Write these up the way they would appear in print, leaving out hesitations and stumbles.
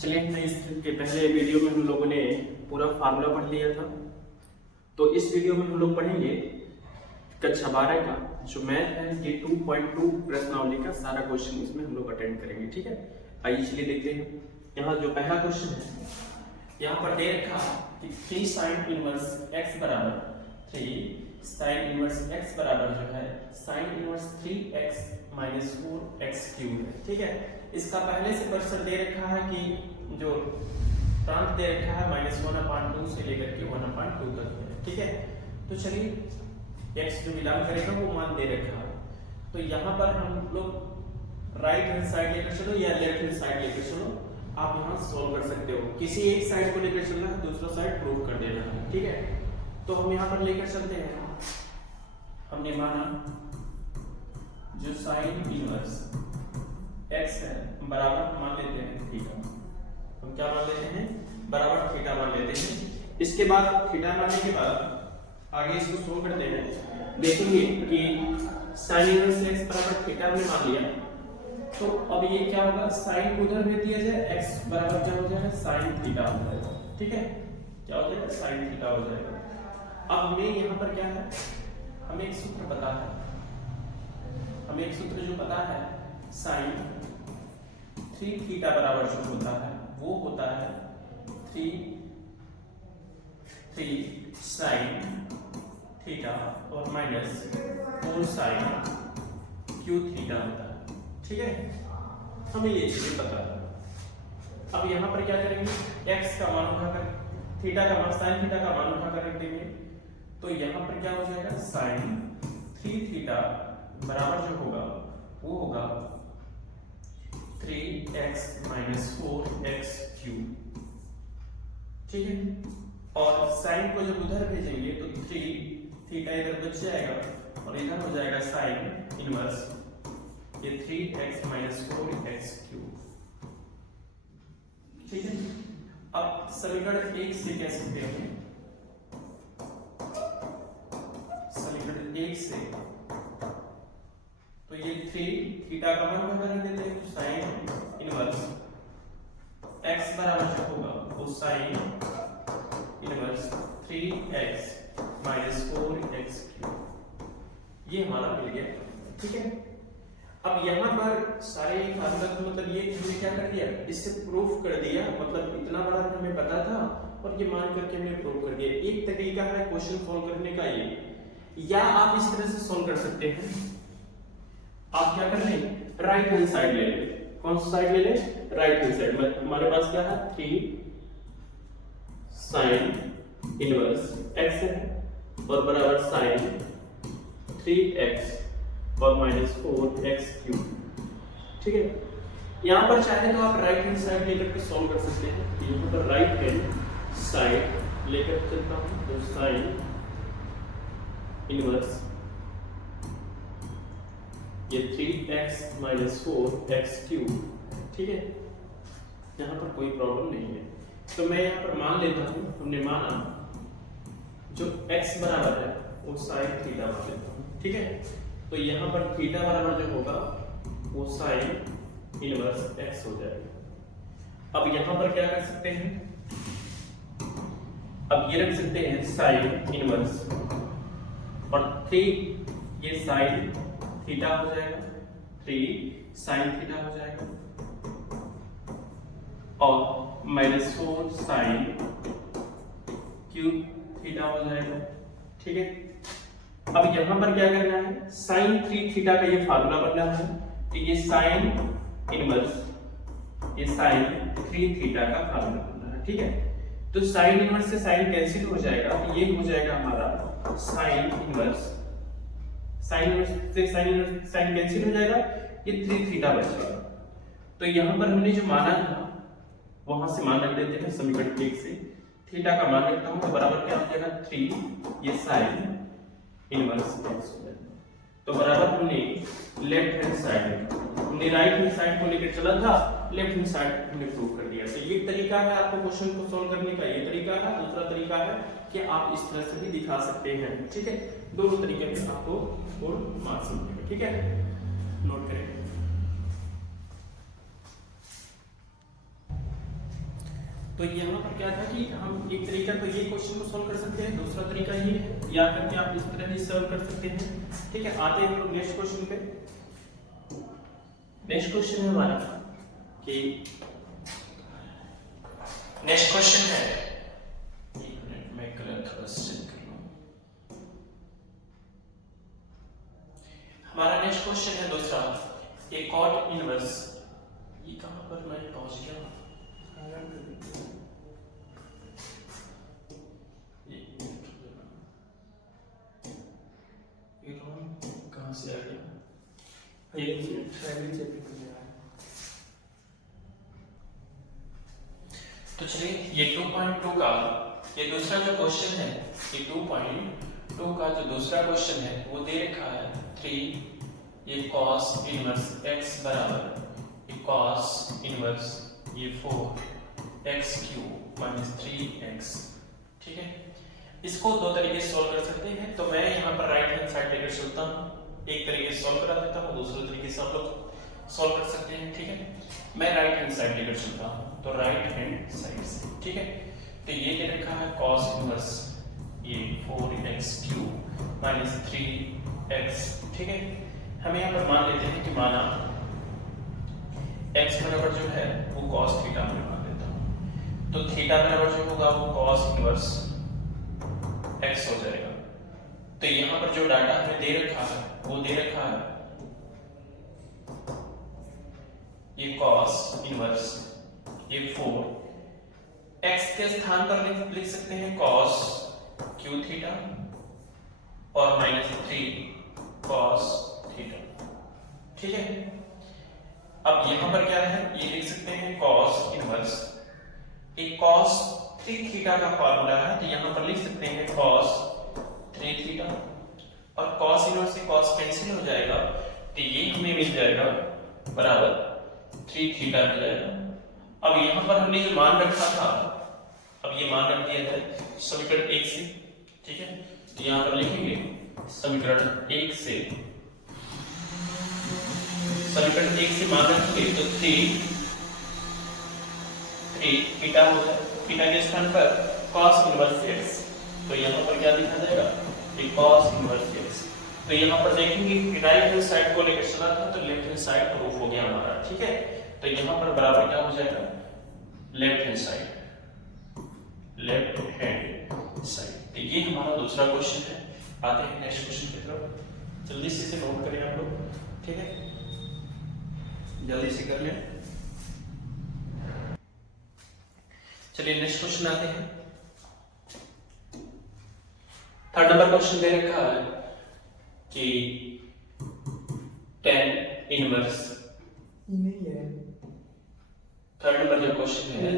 चलिए हमने इसके पहले वीडियो में हम लोगों ने पूरा फार्मूला पढ़ लिया था। तो इस वीडियो में हम लोग पढ़ेंगे कक्षा 12 का जो मैथ है ये 2.2 प्रश्नावली का सारा क्वेश्चन इसमें हम लोग अटेंड करेंगे। ठीक है, आइए चलिए देखते हैं। यहाँ जो पहला क्वेश्चन है, यहाँ पर दे रखा कि 3 sin इनवर्स x बराबर 3 sin इनवर्स x बराबर जो है sin inverse 3x minus 4x cube है। ठीक है, इसका पहले से क्वेश्चन दे रखा है कि जो प्रांत दे रखा है -1/2 से लेकर के 1/2 तक है। ठीक है, तो चलिए x जो बिलोंग करेगा वो मान दे रखा है। तो यहाँ पर हम लोग राइट हैंड साइड लेकर चलो या लेफ्ट हैंड साइड लेकर चलो, आप यहाँ सॉल्व कर सकते हो। किसी एक साइड को लेकर चलना है, दूसरा साइड प्रूव कर देना है। ठीक है, तो हम यहाँ पर लेकर चलते हैं। हमने माना जो साइन इनवर्स x है बराबर मान लेते हैं थीटा। हम क्या मान लेते हैं? बराबर थीटा मान लेते हैं। इसके बाद थीटा मानने के बाद आगे इसको सोल्व करते हैं। देखेंगे कि साइन इनवर्स x बराबर थीटा हमने मान लिया, तो अब ये क्या होगा, साइन को उधर भेज दिया जाए, x बराबर क्या हो जाएगा, साइन थीटा हो जाएगा। ठीक है, क्या हो जाएगा, साइन थीटा हो जाएगा। अब हमें यहाँ पर क्या है, हमें एक सूत्र पता है। हमें एक सूत्र जो पता है, साइन 3 थीटा बराबर जो होता है वो होता है 3 साइन थीटा और माइनस 4 साइन क्यू थीटा होता है। ठीक है, हमें ये चीजें पता है। अब यहाँ पर क्या करेंगे, x का मान उठाकर थीटा का मान, साइन थीटा का मान उठाकर रख देंगे। तो यहाँ पर क्या हो जाएगा, साइन 3 थीटा बराबर जो होगा वो होगा 3x माइनस 4x क्यूब। ठीक है, और साइन को जब उधर भेजेंगे तो 3 थीटा इधर बच जाएगा और इधर हो जाएगा साइन इनवर्स ये 3x माइनस 4x क्यूब। ठीक है, अब समीकरण 1 से कह सकते हैं, समीकरण 1 से तो ये 3 थीटा का मान बता देते हैं, साइन इनवर्स x बराबर जो होगा वो sine inverse 3x minus 4x cube, ये हमारा मिल गया। ठीक है, अब यहाँ पर सारे फार्मूला का मतलब ये हमने क्या कर दिया, इससे प्रूफ कर दिया। मतलब इतना बड़ा हमें पता था और ये मान करके हमने प्रूफ कर दिया। एक तरीका है क्वेश्चन सॉल्व करने का ये, या आप इस तरह से सॉल्व कर सकते हैं। आप क्या कर लें, राइट हैंड साइड ले लें। कौन सा साइड ले लें, राइट हैंड साइड। हमारे पास क्या है, 3 साइन इनवर्स x है और बराबर साइन 3x और माइनस 4x क्यूब। ठीक है, यहाँ पर चाहे तो आप राइट हैंड साइड लेकर के सॉल्व कर सकते हैं। यहाँ पर राइट हैंड साइड लेकर चलता हूँ तो साइन इनवर्स ये 3x माइनस 4x क्यूब। ठीक है, यहाँ पर कोई प्रॉब्लम नहीं है। तो मैं यहाँ पर मान लेता हूँ, हमने माना जो x बराबर है वो साइन थीटा मान लेता हूँ। ठीक है, तो यहाँ पर थीटा बराबर जो होगा वो साइन इनवर्स x हो जाएगा। अब यहाँ पर क्या कर सकते हैं, अब ये रख सकते हैं साइन इनवर्स और 3 ये साइन थीटा हो जाएगा, 3 साइन थीटा हो जाएगा और माइनस 4 साइन क्यूब थीटा हो जाएगा। ठीक है, अब यहाँ पर क्या करना है, साइन 3 थीटा का ये फार्मूला बनना है कि ये साइन इनवर्स ये साइन 3 थीटा का फार्मूला बनना है। ठीक है, तो साइन इनवर्स से साइन कैंसिल हो जाएगा, तो ये हो जाएगा हमारा साइन इनवर्स, साइन इनवर्स से साइन कैंसिल हो जाएगा, ये 3 थीटा बचेगा। तो यहाँ पर हमने जो माना था वहां से मान रख देते हैं समीकरण 1 से। थीटा का मान रखता हूँ तो बराबर क्या हो जाएगा, 3 ये साइन इनवर्स x हो जाएगा। तो बराबर हमने लेफ्ट हैंड साइड, हमने राइट हैंड साइड को लेकर चला था, लेफ्ट हैंड साइड हमने प्रूव कर दिया। तो ये तरीका है आपको क्वेश्चन को सॉल्व करने का, ये तरीका है। दूसरा तरीका है कि आप इस तरह से भी दिखा सकते हैं। ठीक है, दोनों तरीके से आपको फुल मार्क्स मिलेंगे। ठीक है, नोट करें। तो यहाँ पर क्या था कि हम एक तरीका तो ये क्वेश्चन को सॉल्व कर सकते हैं, दूसरा तरीका ये है या करके आप इस तरह भी सॉल्व कर सकते हैं। ठीक है, आते हैं हम लोग नेक्स्ट क्वेश्चन पे। नेक्स्ट क्वेश्चन है हमारा कि नेक्स्ट क्वेश्चन है, एक मिनट मैं कलर थोड़ा सेट कर लूं। हमारा नेक्स्ट क्वेश्चन है दूसरा, ए कॉट इनवर्स। ये कहां पर मैं पहुंच गया? कहां से आ गया? तो चलिए ये 2.2 का ये दूसरा जो क्वेश्चन है, ये 2.2 का जो दूसरा क्वेश्चन है वो दे रखा है 3 ये cos इनवर्स x बराबर ये cos इनवर्स ये 4x क्यूब माइनस 3x। ठीक है, इसको दो तरीके से सॉल्व कर सकते हैं। तो मैं यहाँ पर राइट हैंड साइड लेकर चलता हूँ, एक तरीके से सॉल्व करा देता हूँ, दूसरे तरीके से हम लोग सॉल्व कर सकते हैं। ठीक है, मैं राइट हैंड साइड लेकर चलता हूँ, तो राइट हैंड साइड से। ठीक है, तो ये दे रखा है cos इनवर्स ये 4x क्यूब माइनस 3x। ठीक है, हम यहाँ पर मान लेते हैं कि माना x बराबर जो है वो cos थीटा में मान लेता हूँ, तो थीटा बराबर जो होगा वो cos इनवर्स x हो जाएगा। तो यहाँ पर जो डाटा हमें दे रखा है वो दे रखा है ये cos इनवर्स ये 4x के स्थान पर लिख सकते हैं cos q थीटा और माइनस 3 cos थीटा। ठीक है, अब यहाँ पर क्या है, ये लिख सकते हैं cos इनवर्स एक cos 3 थीटा का फॉर्मूला है, तो यहाँ पर लिख सकते हैं cos 3 थीटा और cos इनवर्स से cos कैंसिल हो जाएगा, तो ये हमें मिल जाएगा बराबर 3 थीटा मिल जाएगा। अब यहाँ पर हमने जो मान रखा था, अब ये मान रख दिया जाए समीकरण 1 से। ठीक है, तो यहाँ पर लिखेंगे समीकरण 1 से, समीकरण 1 से मान रखेंगे तो 3 थीटा हो जाए, थीटा के स्थान पर cos इनवर्स x, तो यहाँ पर क्या लिखा जाएगा ये cos इनवर्स x। तो यहाँ पर देखेंगे कि राइट हैंड साइड को लेकर चला था तो लेफ्ट हैंड साइड प्रूफ हो गया हमारा। ठीक है, तो यहाँ पर बराबर क्या हो जाएगा left hand side, left hand side. तो ये हमारा दूसरा क्वेश्चन है। आते हैं नेक्स्ट क्वेश्चन की तरफ, जल्दी से इसे नोट करें आप लोग। ठीक है, जल्दी से कर लें। चलिए नेक्स्ट क्वेश्चन आते हैं। थर्ड नंबर क्वेश्चन दे रखा है कि tan इनवर्स, नहीं है थर्ड नंबर जो क्वेश्चन है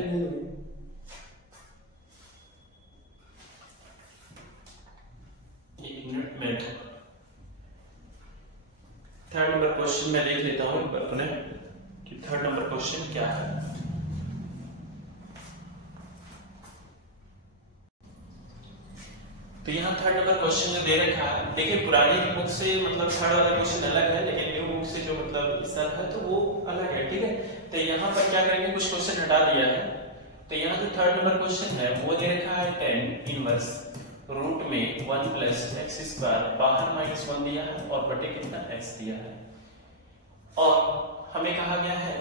एक मिनट में, थर्ड नंबर क्वेश्चन मैं देख लेता हूँ एक बार अपने कि थर्ड नंबर क्वेश्चन क्या है। तो यहाँ थर्ड नंबर क्वेश्चन जो दे रखा है, देखिए पुरानी बुक से मतलब थर्ड वाला क्वेश्चन अलग है, लेकिन न्यू बुक से जो मतलब इस तरह है तो वो अलग है। ठीक है, तो यहाँ पर क्या करेंगे कुछ क्वेश्चन हटा दिया है। तो यहाँ जो थर्ड नंबर क्वेश्चन है वो दे रखा है tan इनवर्स रूट में 1 प्लस एक्स स्क्वायर, बाहर माइनस 1 दिया है और बटे कितना x दिया है, और हमें कहा गया है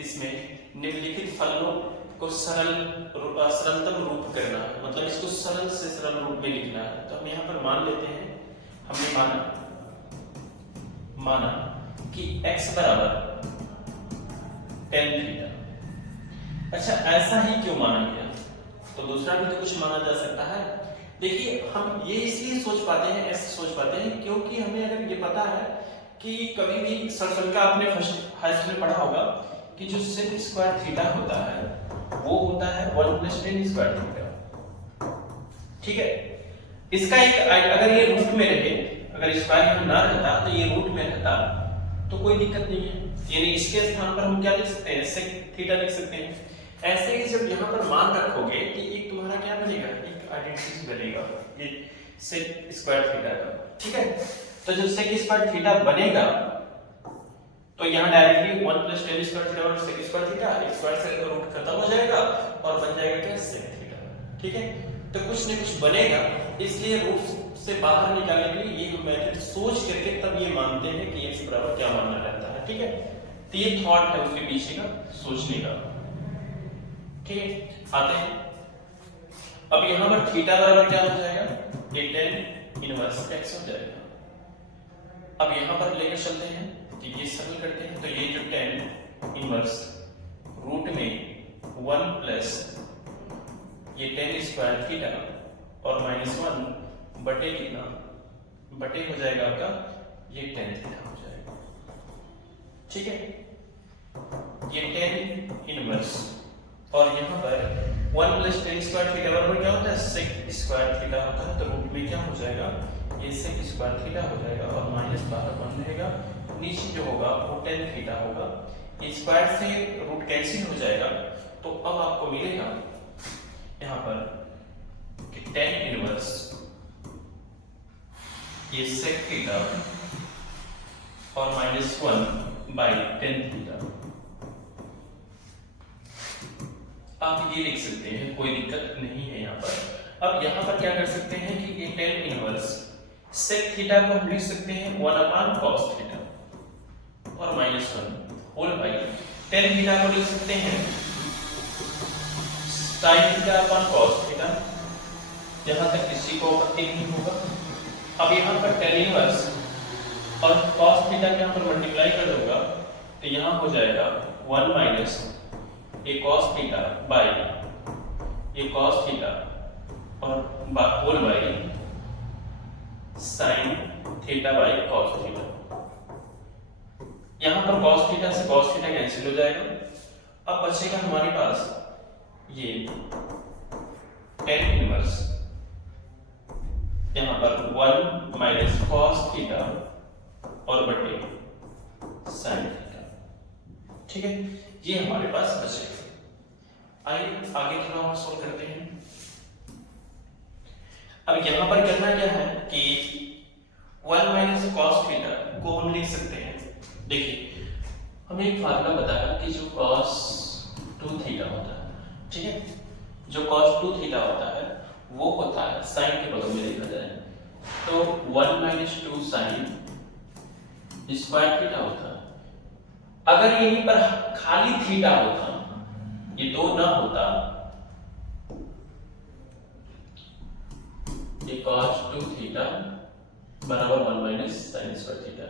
इसमें निम्नलिखित फलनों को सरलतम रूप करना है, मतलब इसको सरल से सरल रूप में लिखना है। तो हम यहाँ पर मान लेते हैं, हमने माना कि x बराबर tan थीटा। अच्छा, ऐसा ही क्यों माना गया? तो दूसरा भी तो कुछ माना जा सकता है। देखिए हम ये इसलिए सोच पाते हैं, ऐसे सोच पाते हैं क्योंकि हमें अगर ये पता है कि कभी भी सरसंख्या आपने फर्स्ट हाई स्कूल में पढ़ा होगा कि जो sec स्क्वायर थीटा होता है वो होता है 1 प्लस tan स्क्वायर थीटा। ठीक है, इसका एक अगर ये रूट में रहे, अगर स्क्वायर यहाँ ना रहता तो ये रूट में रहता तो कोई दिक्कत नहीं है, यानी इसके स्थान पर हम क्या लिख सकते हैं sec थीटा लिख सकते हैं। ऐसे ही जब यहाँ पर मान रखोगे कि एक तुम्हारा क्या बनेगा, एक आइडेंटिटी बनेगा ये sec स्क्वायर थीटा का। ठीक है, तो जब sec स्क्वायर थीटा बनेगा तो यहाँ directly 1 plus ten square theta और सेक स्क्वायर थीटा, स्क्वायर से तो रूट खत्म हो जाएगा और बन जाएगा क्या, सेक थीटा। ठीक है, तो कुछ न कुछ बनेगा, इसलिए रूट से बाहर निकालने के लिए ये मेथड सोच करके तब ये मानते हैं कि x बराबर क्या मानना रहता है। ठीक है, तो ये थॉट है उसके पीछे का, सोचने का। ठीक है, आते हैं अब यहाँ पर थीटा बराबर क्या हो जाएगा, ये tan इनवर्स x हो जाएगा। अब यहाँ पर लेकर चलते हैं कि ये सरल करते हैं, तो ये जो tan इनवर्स रूट में 1 प्लस ये tan स्क्वायर थीटा और -1 बटे कितना, बटे हो जाएगा आपका ये tan थीटा हो जाएगा। ठीक है, ये tan इनवर्स और यहाँ पर 1 प्लस tan स्क्वायर थीटा बराबर क्या होता है, sec स्क्वायर थीटा होता है। तो रूट में क्या हो जाएगा, ये sec स्क्वायर थीटा हो जाएगा और माइनस बाहर बन रहेगा, नीचे जो होगा वो tan थीटा होगा। स्क्वायर से रूट कैंसिल हो जाएगा, तो अब आपको मिलेगा यहाँ पर कि tan इनवर्स ये sec थीटा और -1 बाई tan थीटा। आप ये लिख सकते हैं, कोई दिक्कत नहीं है यहाँ पर। अब यहाँ पर क्या कर सकते हैं कि ये tan इनवर्स sec थीटा को हम लिख सकते हैं 1 cos थीटा और -1 होल बाई tan थीटा को लिख सकते हैं sin थीटा cos थीटा। यहाँ तक किसी को आपत्ति नहीं होगा। अब यहाँ पर tan इनवर्स और cos थीटा के यहाँ पर मल्टीप्लाई कर दूंगा, तो यहाँ हो जाएगा 1 माइनस ये cos थीटा बाई ये cos थीटा और whole by sin theta by cos theta. यहां पर cos थीटा से cos थीटा कैंसिल हो जाएगा। अब बचेगा हमारे पास ये tan इनवर्स, यहां पर 1 माइनस cos थीटा और बटे sin थीटा। ठीक है, ये हमारे पास बचेगा। आइए आगे थोड़ा और सॉल्व करते हैं। अब यहां पर करना क्या है कि 1 माइनस cos थीटा को हम लिख सकते हैं। देखिए हमें एक फार्मूला बताया कि जो cos 2 थीटा होता है, ठीक है, जो cos 2 थीटा होता है वो होता है sin के बदले में लिखा जाए तो 1 माइनस 2 sin स्क्वायर थीटा होता है। अगर यहीं पर खाली थीटा होता, ये दो ना होता, ये cos 2 थीटा बराबर 1 माइनस sin स्क्वायर थीटा।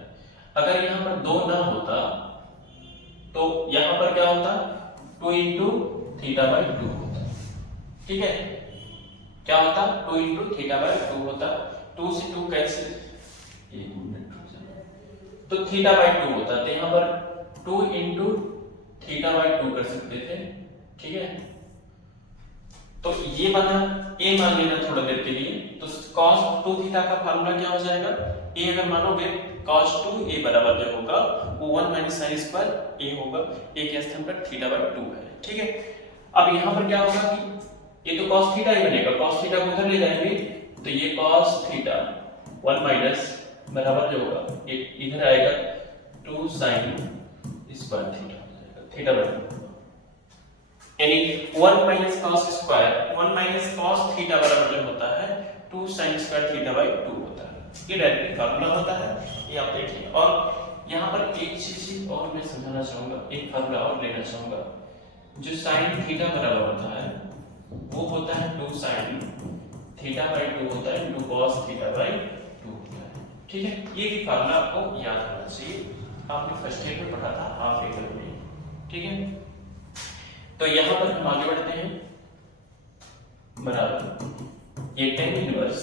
अगर यहां पर दो ना होता तो यहां पर क्या होता, 2 इंटू थीटा बाई 2 होता। ठीक है, क्या होता, 2 इंटू थीटा बाई 2 होता। 2 से 2 कैंसिल, तो थीटा बाई 2 होता। तो यहां पर 2 इंटू थीटा बाई 2 कर सकते थे। ठीक है, तो ये बना, a मान लेना थोड़ा देर के लिए। तो cos 2 थीटा का फार्मूला क्या हो जाएगा, a अगर मानोगे cos 2 a बराबर जो होगा वो 1 माइनस sin स्क्वायर a होगा। a के स्थान पर थीटा बाई 2 है। ठीक है, अब यहां पर क्या होगा कि ये तो cos थीटा ही बनेगा, cos थीटा को उधर ले जाएंगे तो ये cos थीटा 1 माइनस बराबर जो होगा ये इधर आएगा 2 sin स्क्वायर थीटा हो जाएगा, थीटा बाई 2 यानी 1 minus cos square 1 minus cos theta बराबर जो होता है 2 sin स्क्वायर थीटा बाई 2 होता है। ये डायरेक्ट फार्मूला होता है, ये आप देखिए। और यहाँ पर एक चीज और मैं समझाना चाहूंगा, एक फार्मूला और लेना चाहूंगा। जो sin थीटा बराबर होता है वो होता है 2 sin थीटा बाई 2 होता है इनटू cos थीटा बाई 2 होता है। ठीक है, ये भी फार्मूला आपको याद होना चाहिए, आपने फर्स्ट ईयर में पढ़ा था हाफ ईयर में। ठीक है, तो यहां पर हम आगे बढ़ते हैं। बराबर ये tan इनवर्स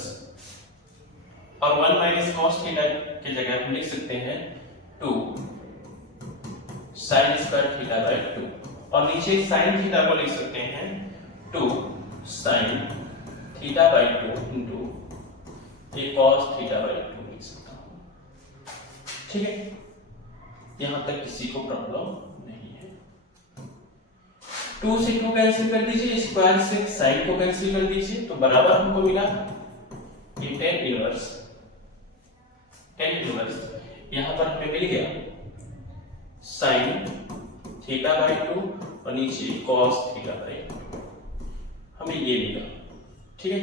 और 1 माइनस cos थीटा की जगह हम लिख सकते हैं 2 sin स्क्वायर थीटा बाई 2 और नीचे sin थीटा को लिख सकते हैं 2 sin थीटा बाई 2 इनटू ये cos थीटा बाई 2 लिख सकता हूं। ठीक है, यहां तक किसी को प्रॉब्लम नहीं है। 2 से 2 कैंसिल कर दीजिए, स्क्वायर से sin को कैंसिल कर दीजिए, तो बराबर हमको मिला ये tan इनवर्स। tan इनवर्स यहां पर हमें मिल गया साइन थीटा बाई 2 और नीचे कॉस थीटा बाई 2। हमें ये मिला, ठीक है।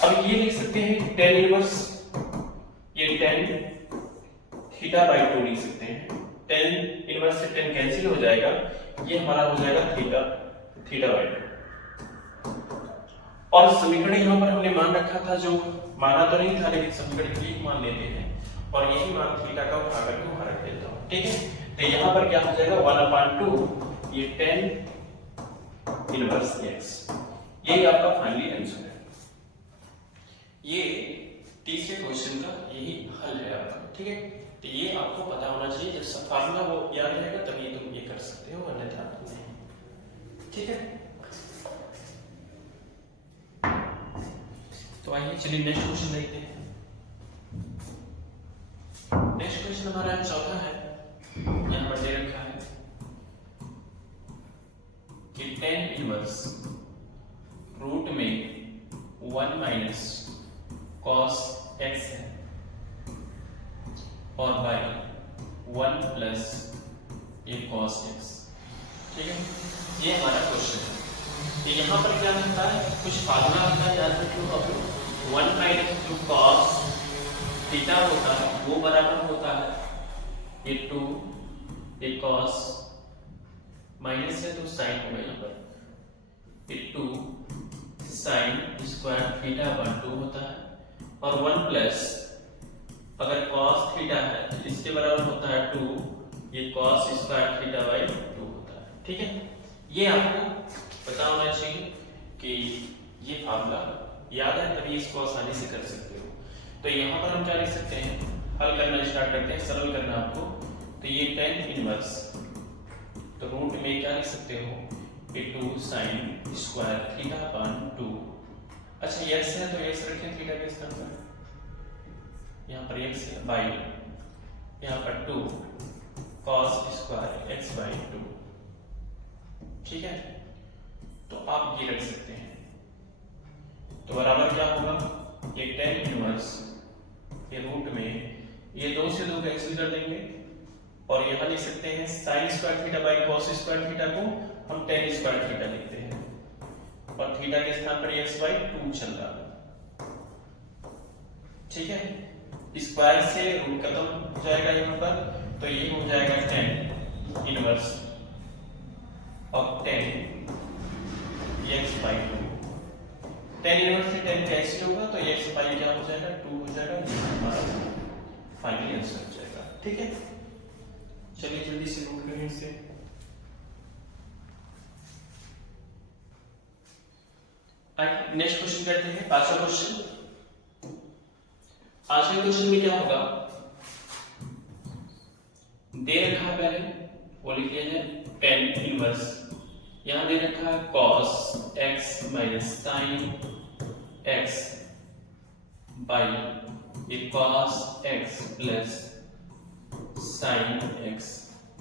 अब ये लिख सकते हैं tan इनवर्स, ये tan थीटा बाई 2 लिख सकते हैं। tan इनवर्स से tan कैंसिल हो जाएगा, ये हमारा हो जाएगा थीटा बाई 2। और समीकरण यहाँ पर हमने मान रखा था, जो माना तो नहीं था लेकिन समीकरण के लिए मान लेते हैं, और यही मान थीटा का उठा करके वहां रख देता हूं, ठीक है। तो यहाँ पर क्या हो जाएगा 1/2 ये tan इनवर्स x, यही आपका फाइनली आंसर है। ये तीसरे क्वेश्चन का यही हल है आपका, ठीक है। तो ये आपको पता होना चाहिए, जब फार्मूला वो याद रहेगा तभी तुम ये कर सकते हो, अन्यथा नहीं, ठीक है। तो आइए चलिए नेक्स्ट क्वेश्चन देखते हैं। नेक्स्ट क्वेश्चन हमारा चौथा है, यहां पर दे रखा है कि tan इनवर्स रूट में 1 माइनस cos x है और बाई 1 प्लस ये cos x, ठीक है। ये हमारा क्वेश्चन है। तो यहाँ पर क्या होता है, कुछ फार्मूला होता है, याद रखिए। अब 1 माइनस जो cos थीटा होता है वो बराबर होता है ये 2 ये cos माइनस है तो साइन होगा यहाँ पर, ये 2 साइन स्क्वायर थीटा बाई 2 होता है, और 1 प्लस अगर cos थीटा है तो इसके बराबर होता है 2 ये cos स्क्वायर थीटा बाई 2 होता है, ठीक है। ये आपको पता होना चाहिए कि ये फार्मूला याद है, तभी इसको आसानी से कर सकते हो। तो यहाँ पर हम क्या लिख सकते हैं, हल करना स्टार्ट करते हैं, सरल करना आपको। तो ये tan इनवर्स, तो रूट में क्या लिख सकते हो ये 2 साइन स्क्वायर थीटा बाई 2। अच्छा x है तो x रखें थीटा के स्थान पर, यहाँ पर x है बाई यहाँ पर 2 cos स्क्वायर x बाई 2, ठीक है। तो आप ये रख सकते हैं, तो बराबर क्या होगा ये tan इनवर्स ये रूट में ये 2 से 2 कैंसिल कर देंगे, और यहाँ लिख सकते हैं sine square theta by cos square theta को हम tan स्क्वायर थीटा लिखते हैं, और थीटा के स्थान पर x बाई 2 चल रहा है, ठीक है। स्क्वायर से रूट खत्म हो जाएगा यहाँ पर, तो ये हो जाएगा tan inverse of tan x by 2। tan inverse से tan कैंसिल होगा तो x बाई क्या हो जाएगा 2 हो जाएगा, हमारा फाइनली आंसर हो जाएगा, ठीक है। चलिए जल्दी से नोट करें इसे। नेक्स्ट क्वेश्चन करते हैं, पांचवा क्वेश्चन। पांचवें क्वेश्चन में क्या होगा, दे रखा है पहले वो लिख लिया जाए tan इनवर्स, यहां दे रखा है cos x minus sin x by ये cos x plus sin x,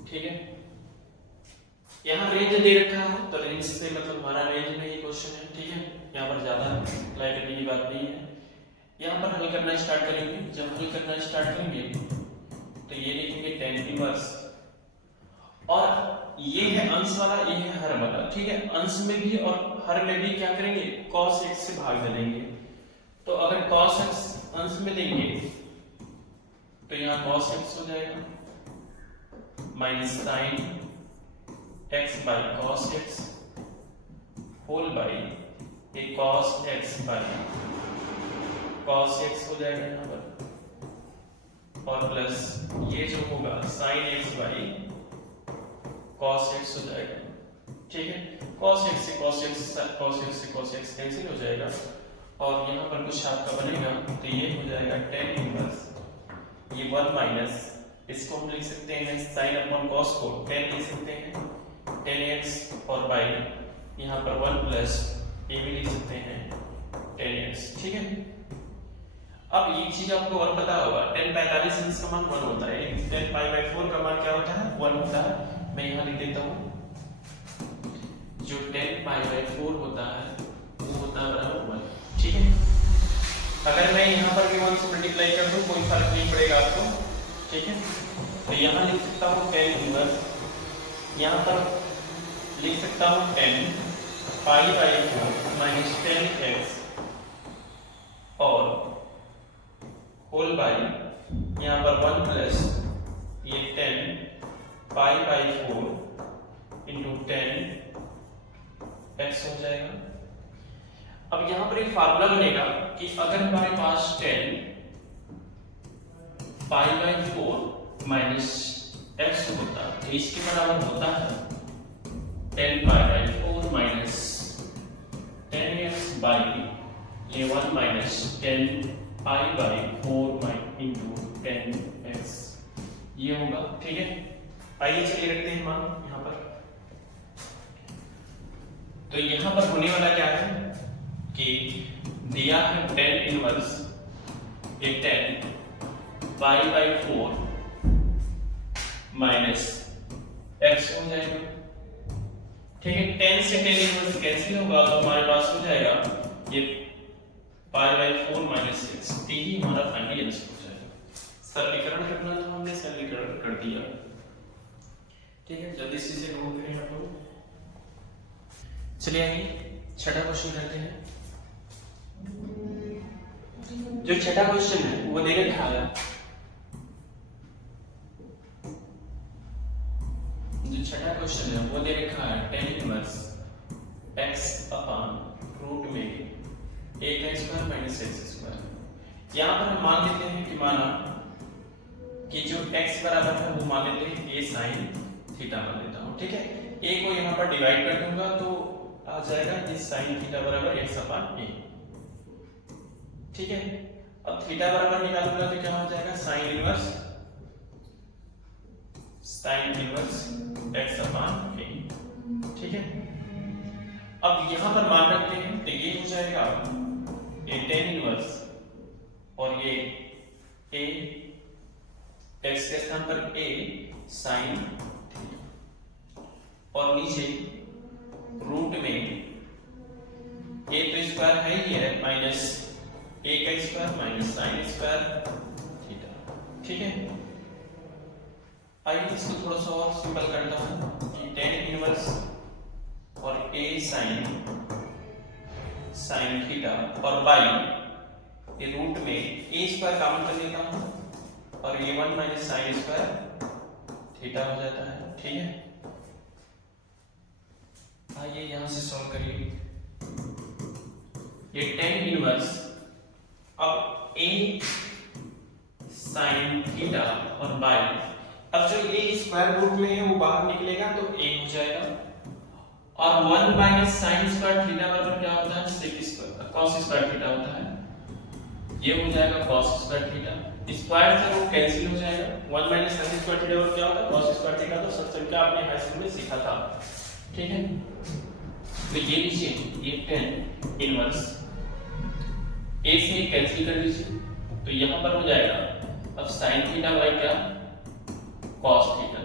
ठीक है। यहाँ रेंज दे रखा है, तो रेंज से मतलब हमारा रेंज में ये क्वेश्चन है, ठीक है। यहाँ पर ज्यादा अप्लाई करने की बात नहीं है। यहाँ पर हल करना स्टार्ट करेंगे, जब हल करना स्टार्ट करेंगे तो ये लिखेंगे tan इनवर्स, और ये है अंश वाला, ये है हर वाला, ठीक है। अंश में भी और हर में भी क्या करेंगे cos x से भाग दे देंगे, तो अगर cos x अंश में देंगे तो यहाँ cos x हो जाएगा minus sin x by cos x whole by ये cos x by cos x हो जाएगा यहाँ पर, और प्लस ये जो होगा sin x by cos x हो जाएगा, ठीक है। cos x से cos x कैंसिल हो जाएगा, और यहाँ पर कुछ आपका बनेगा, तो ये हो जाएगा tan इनवर्स ये 1 माइनस, इसको हम लिख सकते हैं sin अपॉन cos को tan लिख सकते हैं tan x, और बाई यहाँ पर 1 प्लस ये भी लिख सकते हैं tan x, ठीक है। अब एक चीज आपको और पता होगा, tan 45 इसका मान 1 होता है, tan पाई बाई 4 का मान क्या होता है 1 होता है। मैं यहाँ लिख देता हूँ, जो tan पाई बाई 4 होता है वो होता है बराबर 1, ठीक है। अगर मैं यहाँ पर भी 1 से मल्टीप्लाई कर दूं कोई फर्क नहीं पड़ेगा आपको, ठीक है। तो यहाँ लिख सकता हूँ टेन इनवर्स, यहाँ पर लिख सकता हूँ 10 पाई बाई 4 माइनस 10x और होल बाई यहाँ पर 1 प्लस ये 10 पाई बाई 4 इंटू 10x हो जाएगा। अब यहाँ पर एक फार्मूला बनेगा कि अगर हमारे पास 10 पाई बाई 4 माइनस x होता तो इसके बराबर होता है 10 pi by 4 minus 10x by ये 1 minus 10 pi by 4 into 10x ये होगा। ठीक है, आइए चलिए रखते हैं मान यहाँ पर। तो यहाँ पर होने वाला क्या है कि दिया है 10 इनवर्स ये 10 पाई बाई 4 माइनस x हो जाएगा। ठीक है, 10 से 10 इनवर्स कैंसिल होगा तो हमारे पास हो जाएगा ये पाई बाई 4 माइनस 6 ही हमारा फाइनल आंसर हो जाएगा। सरलीकरण करना तो हमने सरलीकरण कर दिया। ठीक है, जल्दी से इसे नोट करें आप लोग। चलिए आइए छठा क्वेश्चन करते हैं। जो छठा क्वेश्चन है वो दे रखा है, जो छठा क्वेश्चन है वो दे रखा है 10 इनवर्स x अपॉन रूट में a का स्क्वायर माइनस x स्क्वायर। यहाँ पर हम मान लेते हैं कि माना कि जो x बराबर है वो मान लेते हैं a साइन थीटा मान लेता हूँ। ठीक है, a को यहाँ पर डिवाइड कर दूंगा तो आ जाएगा ये साइन थीटा बराबर x अपॉन a। ठीक है, अब थीटा बराबर निकालूंगा तो क्या हो जाएगा sine inverse x upon a। ठीक है, अब यहां पर मान रखते हैं तो ये हो जाएगा ये 10 इनवर्स और ये a x के स्थान पर a साइन और नीचे रूट में a तो स्क्वायर है ही है माइनस a का square minus sine square theta. ठीक है, आइए इसको थोड़ा सा और सिंपल करता हूं कि 10 इनवर्स और a साइन थीटा और बाई ये रूट में a स्क्वायर कॉमन कर लेता हूं और ये 1 माइनस साइन स्क्वायर थीटा हो जाता है। ठीक है, आइए यहां से सॉल्व करिए। ये 10 इनवर्स अब a साइन थीटा और बाई, अब जो a स्क्वायर रूट में है वो बाहर निकलेगा तो a हो जाएगा और 1 माइनस साइन स्क्वायर थीटा बराबर क्या होता है sec square cos square theta होता है, ये हो जाएगा cos स्क्वायर थीटा। स्क्वायर से रूट कैंसिल हो जाएगा, 1 माइनस साइन स्क्वायर थीटा और क्या होता है cos स्क्वायर थीटा, तो सब संख्या आपने हाई स्कूल में सीखा था। ठीक है, तो ये लीजिए ये 10 इनवर्स a से कैंसिल कर लीजिए तो यहां पर हो जाएगा अब sin थीटा बाई क्या cos थीटा।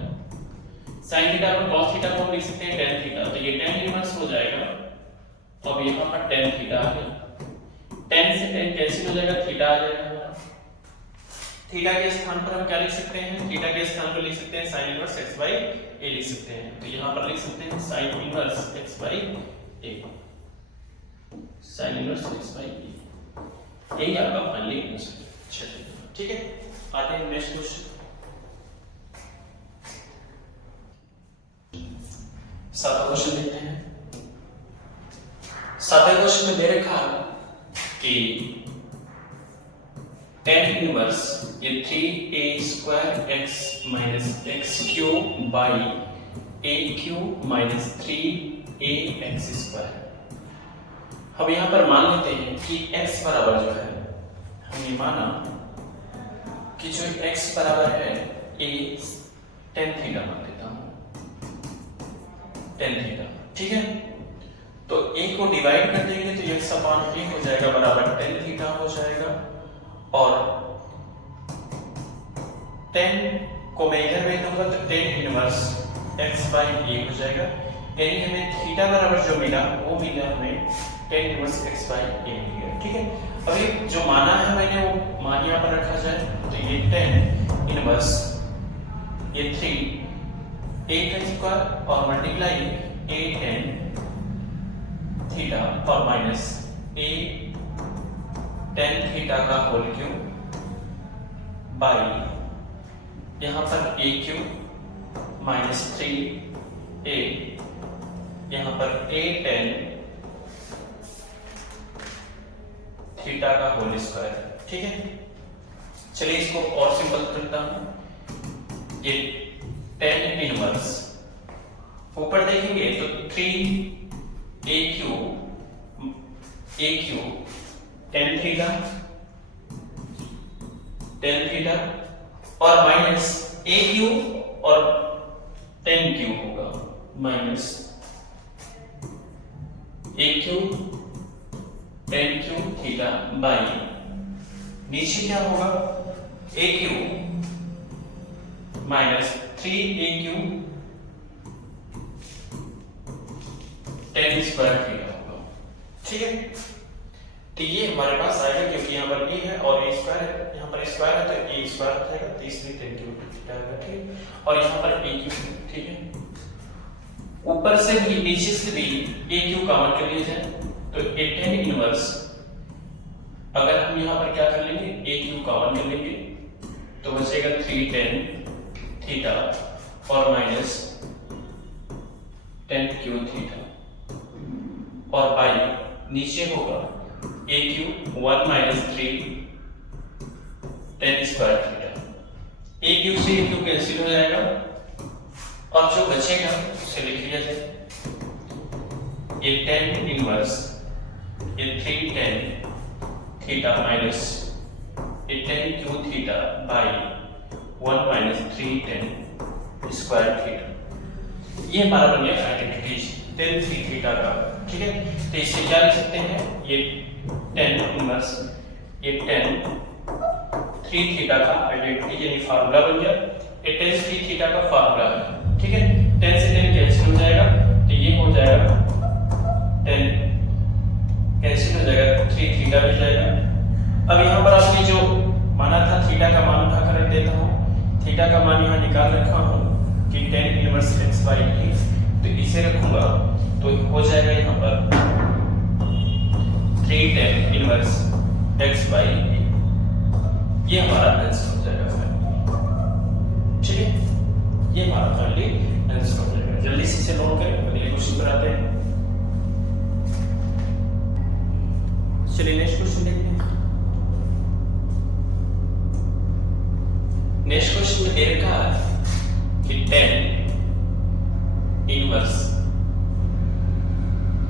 sin थीटा और cos थीटा को हम लिख सकते हैं tan थीटा, तो ये tan इनवर्स हो जाएगा। अब यहां पर tan थीटा आ गया, tan से tan कैंसिल हो जाएगा, थीटा आ जाएगा। थीटा के स्थान पर हम क्या लिख सकते हैं, थीटा के स्थान पर लिख सकते हैं sin inverse x by a लिख सकते हैं। तो यहां पर लिख सकते हैं sin inverse x by a, sin inverse x by a, यही आपका फाइनली आंसर। ठीक है, आते हैं नेक्स्ट क्वेश्चन। सातवां क्वेश्चन देखते हैं। सातवें क्वेश्चन में दे रखा है कि tan इनवर्स ये 3a square x minus x cube by a cube minus 3ax square. हम यहां पर मान लेते हैं कि x बराबर जो है, हमने माना कि जो x बराबर है a tan थीटा मान लेता हूं, tan थीटा। ठीक है, तो a को डिवाइड कर देंगे तो x अपॉन a हो जाएगा बराबर tan थीटा हो जाएगा और tan को मैं इधर में लूंगा तो tan inverse x by a हो जाएगा, यानी हमें थीटा बराबर जो मिला वो मिला हमें tan inverse x by a मिल गया। ठीक है, अभी जो माना है मैंने वो मान यहाँ पर रखा जाए तो ये tan इनवर्स ये 3 a का स्क्वायर और मल्टीप्लाई a tan थीटा और माइनस a tan थीटा का होल क्यूब बाई यहाँ पर a क्यूब माइनस 3a यहाँ पर a tan थीटा का होल स्क्वायर। ठीक है, चलिए इसको और सिंपल करता हूं। ये tan इनवर्स ऊपर देखेंगे तो 3a क्यूब tan थीटा और माइनस a क्यूब और tan क्यूब होगा minus a cube tan cube theta by नीचे क्या होगा a cube minus 3a cube tan square theta होगा। ठीक है, तो ये हमारे पास आएगा क्योंकि यहाँ पर a है और a स्क्वायर है, यहाँ पर स्क्वायर है तो a स्क्वायर हो जाएगा, तो इसलिए tan क्यूब थीटा होगा। ठीक, और यहाँ पर a क्यूब। ठीक है, ऊपर से भी नीचे से भी a क्यूब कॉमन कर लिया जाए तो a tan इनवर्स अगर हम यहाँ पर क्या कर लेंगे a क्यूब कॉमन कर लेंगे तो बचेगा 3 tan थीटा और माइनस tan क्यूब थीटा और बाई नीचे होगा a cube 1 minus 3 tan square theta. a cube से a क्यूब कैंसिल हो जाएगा और जो बचेगा उसे लिख लिया जाए। ये tan इनवर्स ये 3 tan थीटा माइनस ये tan cube theta by 1 minus 3 tan square theta. ये हमारा बन गया आइडेंटिटी tan 3 थीटा का। ठीक है, तो इससे क्या लिख सकते हैं, ये tan इनवर्स ये tan 3 थीटा का आइडेंटिटी यानी फार्मूला बन गया। ये tan 3 थीटा का फार्मूला है। ठीक है, tan से tan कैंसिल हो जाएगा तो ये हो जाएगा tan कैंसिल हो जाएगा 3 थीटा भी जाएगा। अब यहाँ पर आपने जो माना था थीटा का मान उठा कर रख देता हूँ, थीटा का मान यहाँ निकाल रखा हूँ कि tan इनवर्स x बाई है, तो इसे रखूंगा तो हो जाएगा यहाँ पर 3 tan इनवर्स x बाई ये हमारा आंसर हो जाएगा। ठीक है, ये हमारा फाइनली आंसर हो जाएगा। जल्दी से इसे नोट करें, अगले क्वेश्चन पर आते हैं। चलिए नेक्स्ट क्वेश्चन देखते हैं। नेक्स्ट क्वेश्चन में दे रखा है कि tan इनवर्स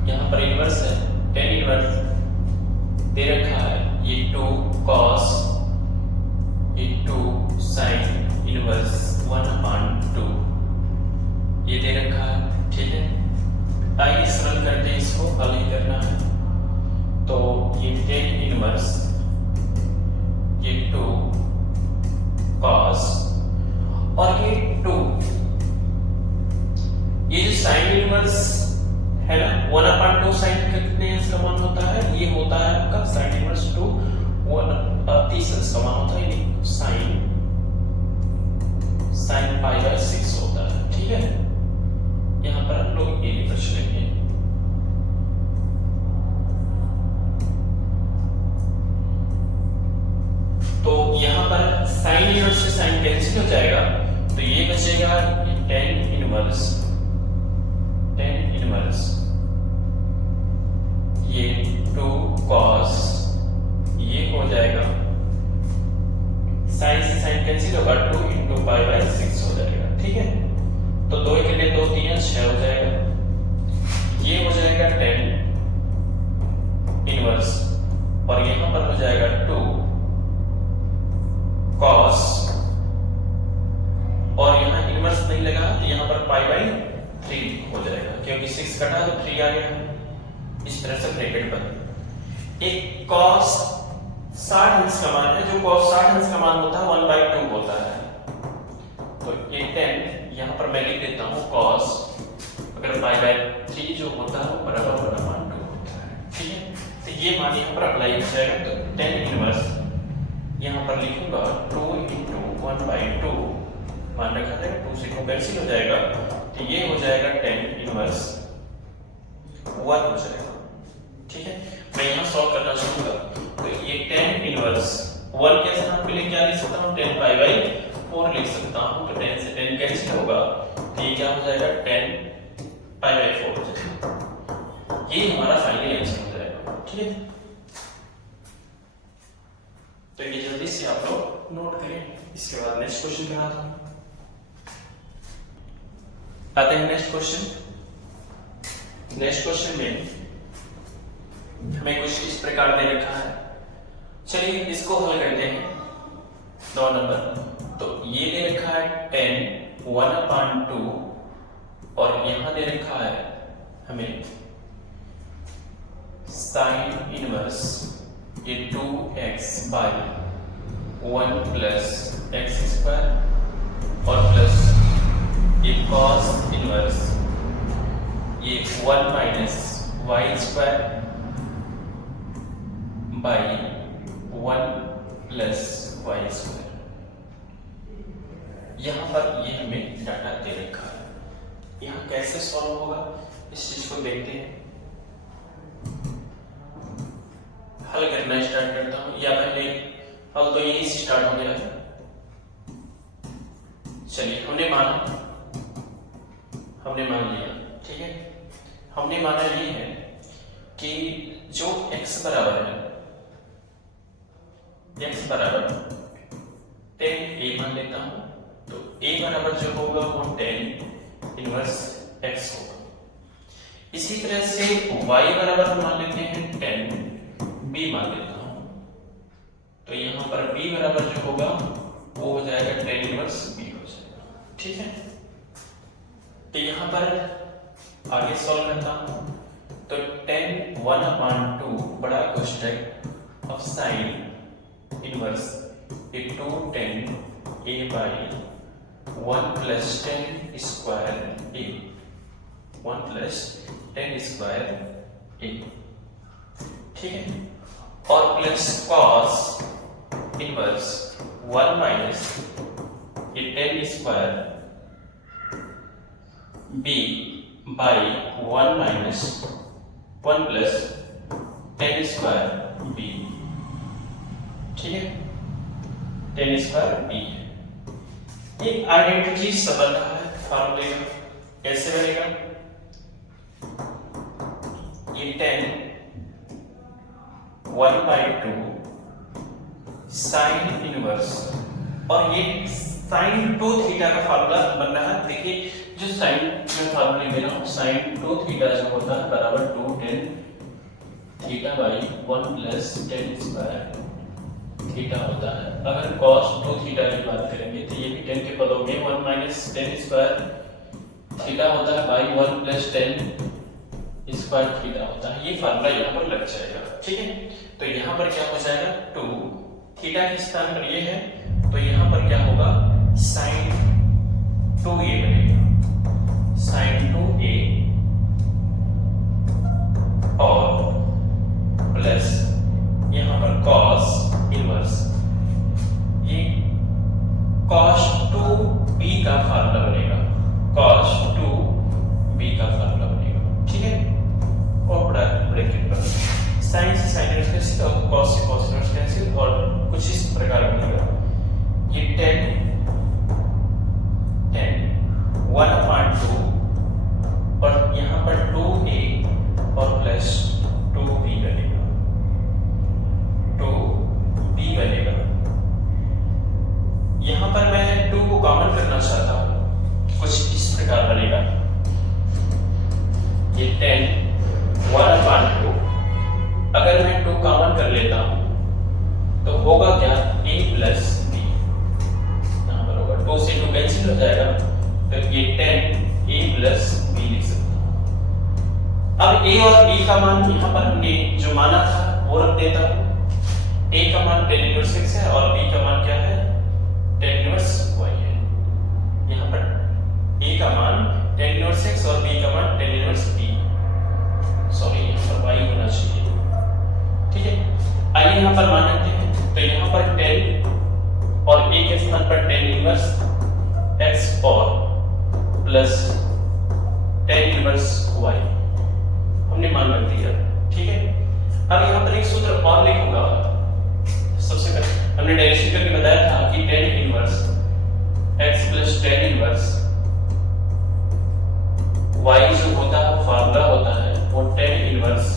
यहाँ पर इनवर्स है, tan इनवर्स दे रखा है ये 2 cos ये 2 sin इनवर्स 1/2 ये दे रखा है। ठीक है, आइए सरल करते हैं, इसको हल ही करना है। तो ये tan इनवर्स ये 2 cos और ये 2 ये जो sin इनवर्स है ना 1/2 sin का कितने अंश का मान होता है, ये होता है आपका sin इनवर्स 2 1/30 अंश का मान होता है, ये sin पाई बाय 6 होता है। ठीक है, यहाँ पर हम लोग ये लिख लेंगे। तो यहाँ पर sin इनवर्स से sin कैंसिल हो जाएगा तो ये बचेगा tan इनवर्स ये 2 cos ये हो जाएगा sin से sin कैंसिल होगा 2 into पाई बाय 6 हो जाएगा। ठीक है, तो 2 के लिए 2 3 6 हो जाएगा। ये हो जाएगा tan इनवर्स और यहाँ पर हो जाएगा 2 cos और यहाँ इनवर्स नहीं लगा तो यहाँ पर पाई बाय 3 हो जाएगा क्योंकि 6 कटा तो 3 आ गया। इस तरह से ब्रैकेट बन एक cos 60 अंश का मान है, जो cos 60 अंश का मान होता है 1/2 होता है। तो ये tan यहाँ पर मैं लिख देता हूँ cos अगर पाई बाय 3 जो होता है वो बराबर 1/2 होता है। ठीक है, तो ये मान यहाँ पर अप्लाई हो जाएगा। तो tan इनवर्स यहाँ पर लिखूंगा 2 into 1/2 मान रखा जाएगा, 2 से 2 कैंसिल हो जाएगा, तो ये हो जाएगा tan इनवर्स 1 हो जाएगा। ठीक है, मैं यहाँ सॉल्व करना चाहूंगा, तो ये tan इनवर्स 1 के स्थान पे लिए क्या लिख सकता हूँ, tan पाई बाई 4 लिख सकता हूँ, तो tan से tan कैंसिल होगा, तो ये क्या हो जाएगा, tan पाई बाई 4 हो जाएगा। ये हमारा फाइनल आंसर हो जाएगा। ठीक है, तो ये जल्दी से आप लोग नोट करें। इसके बाद नेक्स्ट क्वेश्चन कराता हूं। आते हैं नेक्स्ट क्वेश्चन। नेक्स्ट क्वेश्चन में हमें कुछ इस प्रकार दे रखा है, चलिए इसको हल करते हैं। 9 नंबर, तो ये दे रखा है tan 1/2 और यहां दे रखा है हमें sin इनवर्स ये 2x by 1 plus x square और प्लस ये cos इनवर्स ये 1 minus y square by 1 plus y square. यहां पर ये हमें डाटा दे रखा है, यहां कैसे सॉल्व होगा इस चीज को देखते हैं। हल करना स्टार्ट करता हूं, या पहले हल तो यही से स्टार्ट हो गया है। चलिए हमने मान लिया, ठीक है, हमने माना ये है कि जो x बराबर है, x बराबर tan a मान लेता हूं, तो a बराबर जो होगा वो tan इनवर्स x होगा। इसी तरह से y बराबर मान लेते हैं tan b मान लेता हूं, तो यहां पर b बराबर जो होगा वो हो जाएगा tan इनवर्स b हो जाएगा। ठीक है, तो यहां पर आगे सॉल्व करता हूं, तो tan 1/2 बड़ा कोष्टक ऑफ sin इनवर्स ये 2 tan a by 1 plus tan square a, 1 plus tan square a। ठीक है, और प्लस cos इनवर्स 1 माइनस ये tan square b by 1 minus 1 plus tan square b। ठीक है, tan स्क्वायर b है। ये आइडेंटिटी सब बन रहा है फॉर्मूले का, कैसे बनेगा, ये tan 1/2 sin इनवर्स और ये sin 2 थीटा का फार्मूला बन रहा है। देखिए जो sin में फार्मूला ले रहा हूं, sin 2 थीटा जो होता है बराबर 2 tan theta by 1 plus tan square theta होता है। अगर cos 2 थीटा की बात करेंगे तो ये भी tan के पदों में 1 माइनस tan स्क्वायर थीटा होता है by 1 plus tan square theta होता है। ये फार्मूला यहाँ पर लग जाएगा। ठीक है, तो यहाँ पर क्या हो जाएगा, 2 थीटा के स्थान पर ये है, तो यहाँ पर क्या होगा, sin 2a बनेगा, sin 2a और प्लस यहाँ पर cos इनवर्स ये cos 2b का फार्मूला बनेगा, cos 2b का फार्मूला बनेगा। ठीक है, और बड़ा ब्रैकेट पर sin से sin इनवर्स कैंसिल और cos से cos इनवर्स कैंसिल और कुछ इस प्रकार बनेगा। ये tan 1/2 और यहाँ पर 2a और प्लस 2b बनेगा, 2b बनेगा। यहाँ पर मैं 2 को कॉमन करना चाहता हूँ, कुछ इस प्रकार बनेगा, ये tan 1/2 अगर मैं 2 कॉमन कर लेता हूं तो होगा क्या, a प्लस b, यहां पर होगा 2 से 2 कैंसिल हो जाएगा, तो ये tan a प्लस b लिख सकता हूं। अब a और b का मान यहां पर हमने जो माना था वो रख देता हूं। a का मान tan इनवर्स x है और b का मान क्या है, tan इनवर्स y है। यहां पर a का मान tan इनवर्स x और b का मान tan इनवर्स b, सॉरी यहां पर y होना चाहिए। ठीक है, आइए यहां पर मान लेते हैं, तो यहां पर tan और a के स्थान पर tan inverse x plus tan inverse y हमने मान रख दिया, ठीक है। अब यहाँ पर एक सूत्र और लिखूंगा। सबसे पहले हमने डेरिवेशन करके बताया था कि tan inverse x plus tan inverse y जो होता है फार्मूला होता है वो tan inverse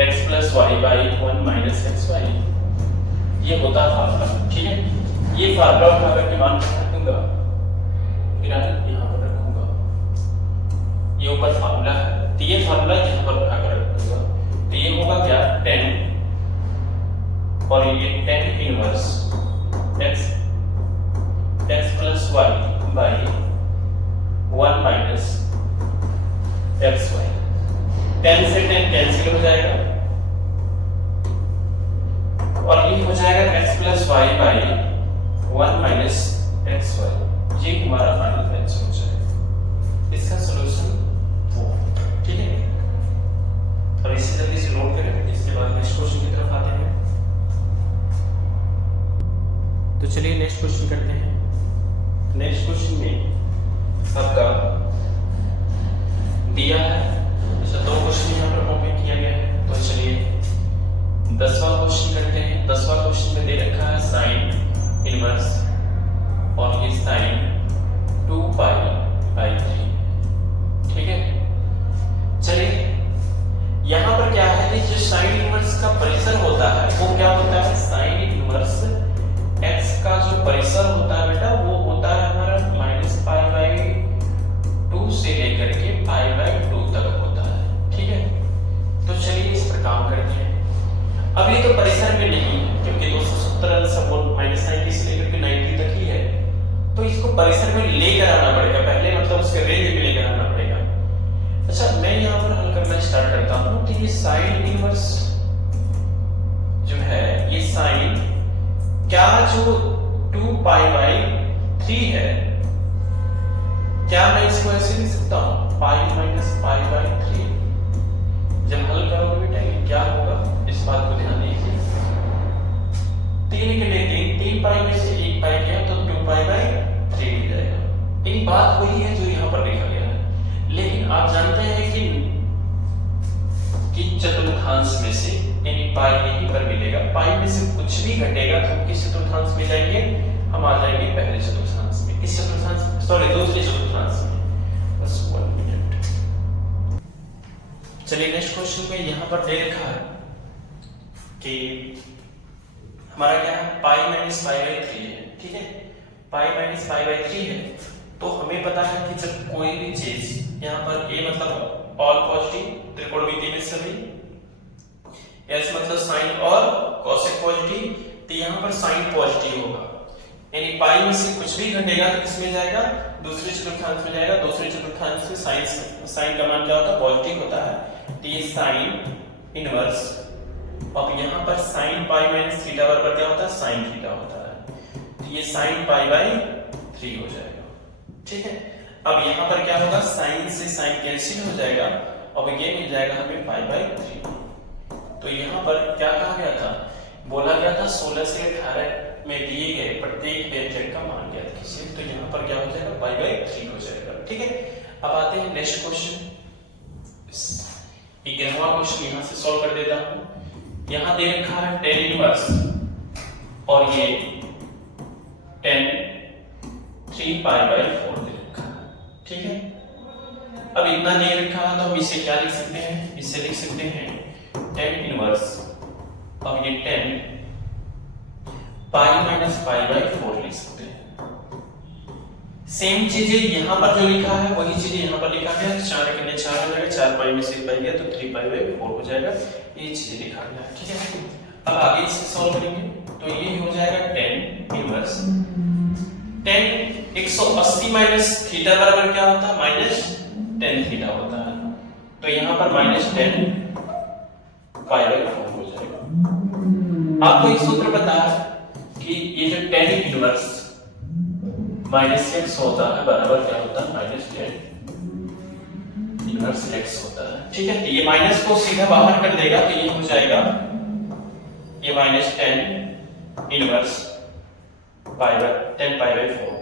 x plus y by one minus x y, ये होता है फार्मूला, ठीक है। ये फार्मूला उठा करके मान रखूंगा, फिर यहाँ पर रखूंगा, ये ऊपर फार्मूला है तो ये फार्मूला यहाँ पर उठा कर रखूंगा, तो ये होगा क्या 10 और ये 10 inverse x plus y by one minus x y. 10 से 10 कैंसिल हो जाएगा और ये हो जाएगा x plus y by one minus x y. ये हमारा फाइनल आंसर हो जाएगा, इसका सॉल्यूशन वो, ठीक है। अब इसे जल्दी से नोट करें, इसके बाद नेक्स्ट क्वेश्चन की तरफ आते हैं। तो चलिए नेक्स्ट क्वेश्चन करते हैं। नेक्स्ट क्वेश्चन में आपका दिया है, अच्छा 2 क्वेश्चन यहाँ पर कॉपी किया गया है। तो चलिए 10वां क्वेश्चन करते हैं। 10वां क्वेश्चन में दे रखा है साइन इनवर्स और ये साइन 2 पाई बाई 3, ठीक है। चलिए यहाँ पर क्या है कि जो साइन इनवर्स का परिसर होता है वो क्या होता है, साइन इनवर्स x का जो परिसर होता है बेटा वो होता है हमारा माइनस पाई बाई 2 से लेकर के पाई बाई 2 तक होता है, ठीक है। तो चलिए इस पर काम करते हैं। अब ये तो परिसर में नहीं है क्योंकि 270 सब माइनस 90 से लेकर के 90 तक ही है, तो इसको परिसर में लेकर आना पड़ेगा पहले, मतलब उसके रेंज में लेकर आना पड़ेगा। अच्छा मैं यहाँ पर हल करना स्टार्ट करता हूँ। तो ये साइन इनवर्स जो है ये साइन क्या जो 2 पाई बाई 3 है, क्या मैं इसको ऐसे लिख सकता हूँ पाई माइनस पाई बाई 3। जब हल करोगे बेटा ये क्या होगा, इस बात को ध्यान दीजिए। 3 के लिए 3 पाई में से 1 पाई गया तो 2 पाई बाई 3 मिल जाएगा। एक बात वही है जो यहाँ पर लिखा गया है, लेकिन आप जानते हैं कि चतुर्थांश में से यानी पाई यहीं पर मिलेगा, पाई में से कुछ भी घटेगा तो किस चतुर्थांश में जाएंगे, हम आ जाएंगे पहले चतुर्थांश में, इस चतुर्थांश सॉरी दूसरे चतुर्थांश में। बस 1 मिनट। चलिए नेक्स्ट क्वेश्चन में यहाँ पर दे रखा है कि हमारा क्या है पाई माइनस पाई बाई 3 है, ठीक है। पाई माइनस पाई बाई 3 है तो हमें पता है कि जब कोई भी चीज यहाँ पर a मतलब ऑल पॉजिटिव त्रिकोणमिति में सभी, s मतलब साइन और कोसेक पॉजिटिव, तो यहाँ पर साइन पॉजिटिव होगा, यानी पाई में से कुछ भी घटेगा तो किसमें जाएगा, दूसरे चतुर्थांश में जाएगा। दूसरे चतुर्थांश में साइन का मान क्या होता है, पॉजिटिव होता है, तो ये साइन इनवर्स। अब यहाँ पर साइन पाई माइनस थीटा बराबर क्या होता है, साइन थीटा होता है, तो ये साइन पाई बाई 3 हो जाएगा, ठीक है। अब यहाँ पर क्या होगा, साइन से साइन कैंसिल हो जाएगा और ये मिल जाएगा हमें पाई बाई 3। तो यहाँ पर क्या कहा गया था, बोला गया था 16 से 18 में दिए गए प्रत्येक व्यंजक का मान ज्ञात कीजिए, तो यहाँ पर क्या हो जाएगा पाई बाई 3 हो जाएगा, ठीक है। अब आते हैं नेक्स्ट क्वेश्चन। 11वां क्वेश्चन यहाँ से सॉल्व कर देता हूँ। यहाँ दे रखा है tan इनवर्स और ये tan 3 पाई बाई 4 दे रखा है, ठीक है। अब इतना दे रखा है तो हम इसे क्या लिख सकते हैं, इसे लिख सकते हैं tan इनवर्स, अब ये tan pi minus pi by 4 लिख सकते हैं। सेम चीजें यहाँ पर जो लिखा है वही चीजें यहाँ पर लिखा गया, 4 के लिए 4 हो जाएगा, 4 पाई में से 1 पाई गया तो 3 पाई बाई 4 हो जाएगा, ये चीजें लिखा गया है, ठीक है। अब आगे इसे सॉल्व करेंगे तो ये हो जाएगा tan inverse, tan 180 minus theta बराबर क्या होता है, माइनस tan थीटा होता है, तो यहाँ पर माइनस tan पाई बाई 4 हो जाएगा। आपको एक सूत्र पता है कि ये जो tan इनवर्स माइनस x होता है बराबर क्या होता है, माइनस tan इनवर्स x होता है, ठीक है। ये माइनस को सीधा बाहर कर देगा तो ये हो जाएगा ये minus tan inverse tan pi by 4,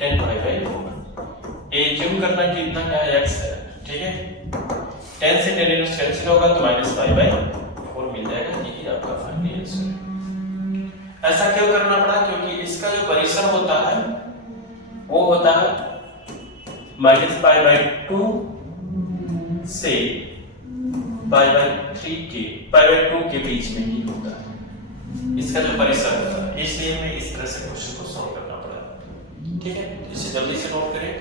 10 pi by 4। ये ज्यूम करना कि इतना क्या है x है, ठीक है। 10 से 10 इनवर्स कैंसिल होगा तो माइनस पाई बाई 4 मिल जाएगा, यही आपका फाइनल आंसर है। ऐसा क्यों करना पड़ा? क्योंकि इसका जो परिसर होता है वो होता है माइनस पाई बाई 2 से पाई बाई 3 के पाई बाई 2 के बीच में ही होता है इसका जो परिसर होता है, इसलिए हमें इस तरह से क्वेश्चन को सॉल्व करना पड़ा, ठीक है। तो इसे जल्दी से नोट करें।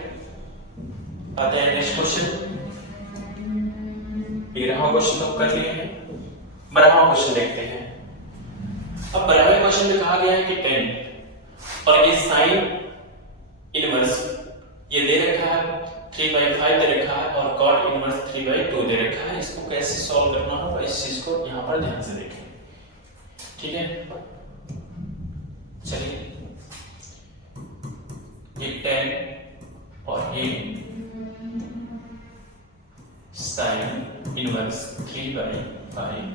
आते हैं नेक्स्ट क्वेश्चन। 13वां क्वेश्चन तो कर लिए हैं, 12वां क्वेश्चन देखते हैं। अब 12वें क्वेश्चन में कहा गया है कि 10 और ये साइन इनवर्स ये दे रखा है 3/5 दे रखा है और cot इनवर्स 3/2 दे रखा है। इसको कैसे सॉल्व करना होगा इस चीज को यहां पर ध्यान से देखें, ठीक है। चलिए, ये 10 और ये साइन इनवर्स 3/5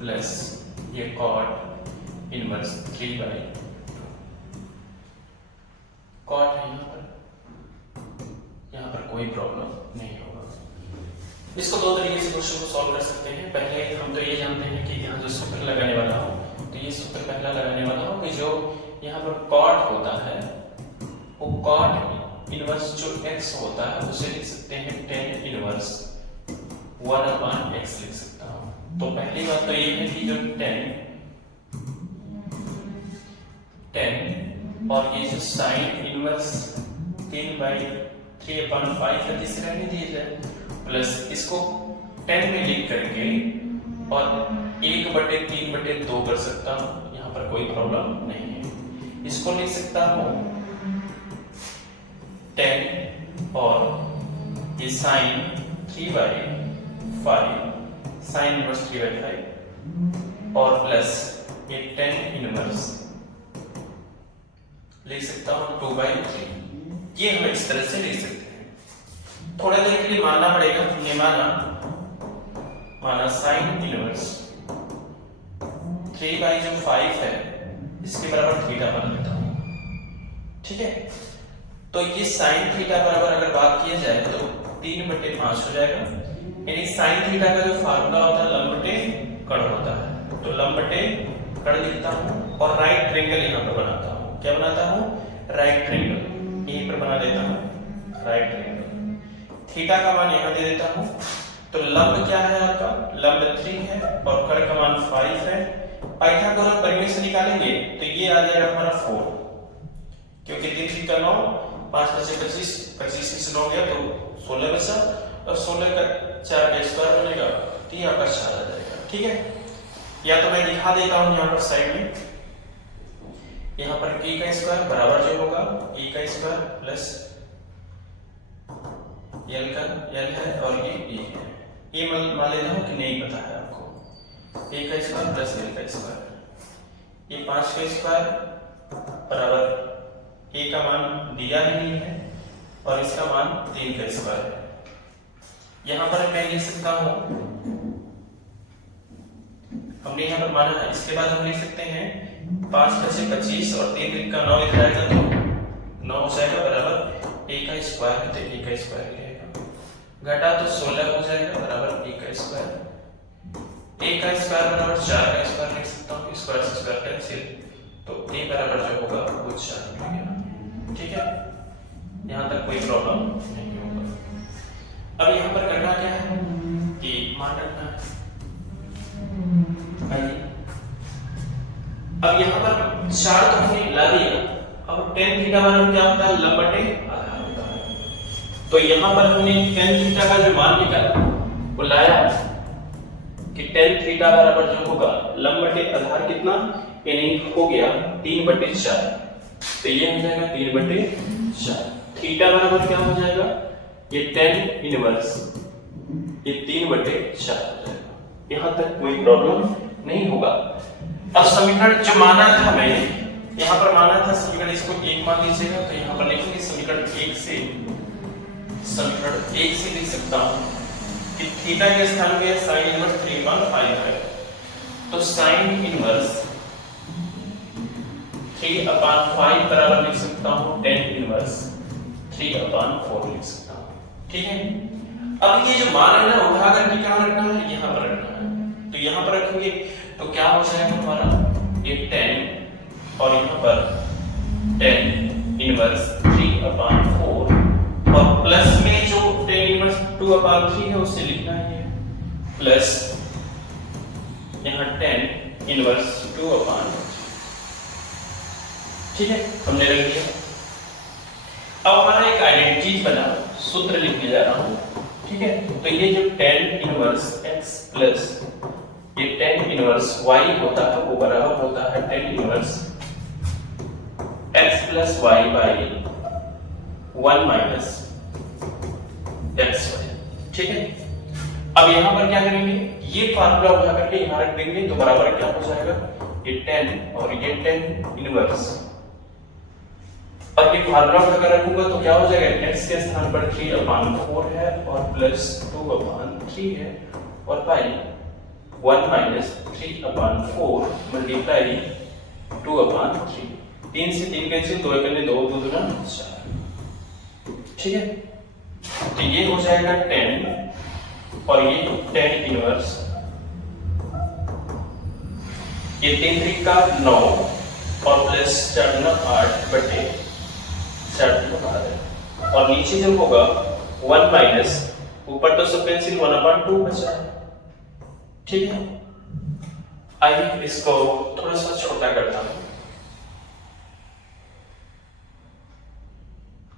प्लस ये cot इनवर्स 3/2 cot है यहाँ पर कोई प्रॉब्लम नहीं होगा। इसको दो तरीके से क्वेश्चन को सॉल्व कर सकते हैं। पहले हम तो ये जानते हैं कि यहाँ जो सूत्र लगाने वाला हो तो ये सूत्र पहला लगाने वाला हो कि जो यहाँ पर cot होता है वो cot इनवर्स जो x होता है उसे लिख सकते हैं 10 इनवर्स 1/x लिख सकता हूँ। तो पहली बात तो ये है कि जो 10 और ये जो साइन इनवर्स 3/3/5 है जिसे रहने दिया जाए, प्लस इसको 10 में लिख करके और 1/3/2 कर सकता हूँ, यहाँ पर कोई प्रॉब्लम नहीं है। इसको लिख सकता हूँ 10 और ये साइन 3/5 साइन इनवर्स 3/5 और प्लस ये 10 इनवर्स ले सकता हूँ 2/3। ये हम इस तरह से ले सकते हैं। थोड़ा देर के लिए मानना पड़ेगा, ये माना साइन इनवर्स 3/5 है इसके बराबर थीटा मान लेता हूँ, ठीक है। तो ये साइन थीटा बराबर अगर बात किया जाए तो 3/5 हो जाएगा, यानी साइन थीटा का जो फार्मूला होता है लंब बटे कर्ण होता है, तो लंब बटे कर्ण लिखता हूँ और राइट ट्रायंगल यहाँ पर बनाता हूँ। क्या बनाता हूँ? राइट ट्रायंगल यहीं पर बना देता हूँ, राइट ट्रायंगल। थीटा का मान यहाँ दे देता हूँ, तो लंब क्या है आपका? लंब 3 है और कर्ण का मान 5 है। पाइथागोरस परिमेय से निकालेंगे तो ये आ जाएगा हमारा 4, क्योंकि 3 3 का 9, 5 5 से 25, 25 से 9 गया तो 16 बचा और 16 का 4 का स्क्वायर बनेगा तो ये आपका 4 आ जाएगा, ठीक है। या तो मैं दिखा देता हूँ यहाँ पर साइड में, यहाँ पर k का स्क्वायर बराबर जो होगा e का स्क्वायर प्लस l का l है और ये e है। ये मान लेता हूँ कि नहीं पता है आपको, a का स्क्वायर प्लस l का स्क्वायर, ये 5 का स्क्वायर बराबर a का मान दिया ही नहीं है और इसका मान 3 का स्क्वायर है। यहाँ पर मैं लिख सकता हूँ, हमने यहाँ पर माना है, इसके बाद हम लिख सकते हैं 5 से 25 और 3 3 का 9 इधर आएगा तो 9 हो जाएगा बराबर a का स्क्वायर है तो a का स्क्वायर रहेगा, घटा तो 16 हो जाएगा बराबर a का स्क्वायर। a का स्क्वायर बराबर 4 का स्क्वायर लिख सकता हूँ, स्क्वायर से स्क्वायर कैंसिल तो a बराबर जो होगा वो 4 मिल गया, ठीक है। यहाँ तक कोई प्रॉब्लम नहीं होगा। अब यहाँ पर करना क्या है कि मान रखना है। अब यहाँ पर 4 तो हमने ला दिया, अब tan थीटा मान क्या होता है? लंब बटे आधार होता है। तो यहाँ पर हमने tan थीटा का जो मान निकाला वो लाया कि tan थीटा बराबर जो होगा लंब बटे आधार कितना, यानी हो गया 3/4, तो ये हो जाएगा 3/4। थीटा बराबर क्या हो जाएगा? ये tan इनवर्स ये 3/4 हो जाएगा। यहाँ तक कोई प्रॉब्लम नहीं होगा। अब समीकरण जो माना था मैंने यहाँ पर माना था समीकरण, इसको 1 मान लीजिएगा तो यहाँ पर लिखेंगे समीकरण 1 से लिख सकता हूँ कि थीटा के स्थान पे साइन इनवर्स 3/5 है, तो साइन इनवर्स 3/5 बराबर लिख सकता हूँ tan इनवर्स 3/4 लिख सकता हूँ। ठीक है, अब ये जो मान है ना उठा करके कहाँ रखना है, यहाँ पर रखना है। तो यहाँ पर रखेंगे तो क्या हो जाएगा हमारा ये tan और यहाँ पर tan इनवर्स 3/4 और प्लस में जो tan इनवर्स 2/3 है उससे लिखना है प्लस यहाँ tan इनवर्स 2/3। ठीक है, हमने रख दिया। अब हमारा एक आइडेंटिटी बना, सूत्र लिखने जा रहा हूं। ठीक है, तो ये जो tan इनवर्स x प्लस ये tan इनवर्स y होता है वो बराबर होता है tan inverse x plus y by 1 minus xy। ठीक है, अब यहां पर क्या करेंगे, ये फार्मूला उठा करके यहां रख देंगे तो बराबर क्या हो जाएगा, ये tan और ये tan इनवर्स और ये फार्मूला उठाकर रखूंगा तो क्या हो जाएगा, x के स्थान पर 3/4 है और प्लस 2/3 है और पाई 1 माइनस 3/4 मल्टीप्लाई 2/3। 3 से 3 कैंसिल, 2 करने 2 2 4। ठीक है, तो ये हो जाएगा 10 और ये tan इनवर्स ये 3 3 का 9 और प्लस 4 8 बटे 4 और नीचे जो होगा 1 माइनस ऊपर तो सब कैंसिल 1/2 बचा है। ठीक है, आइए इसको थोड़ा सा छोटा करता हूं,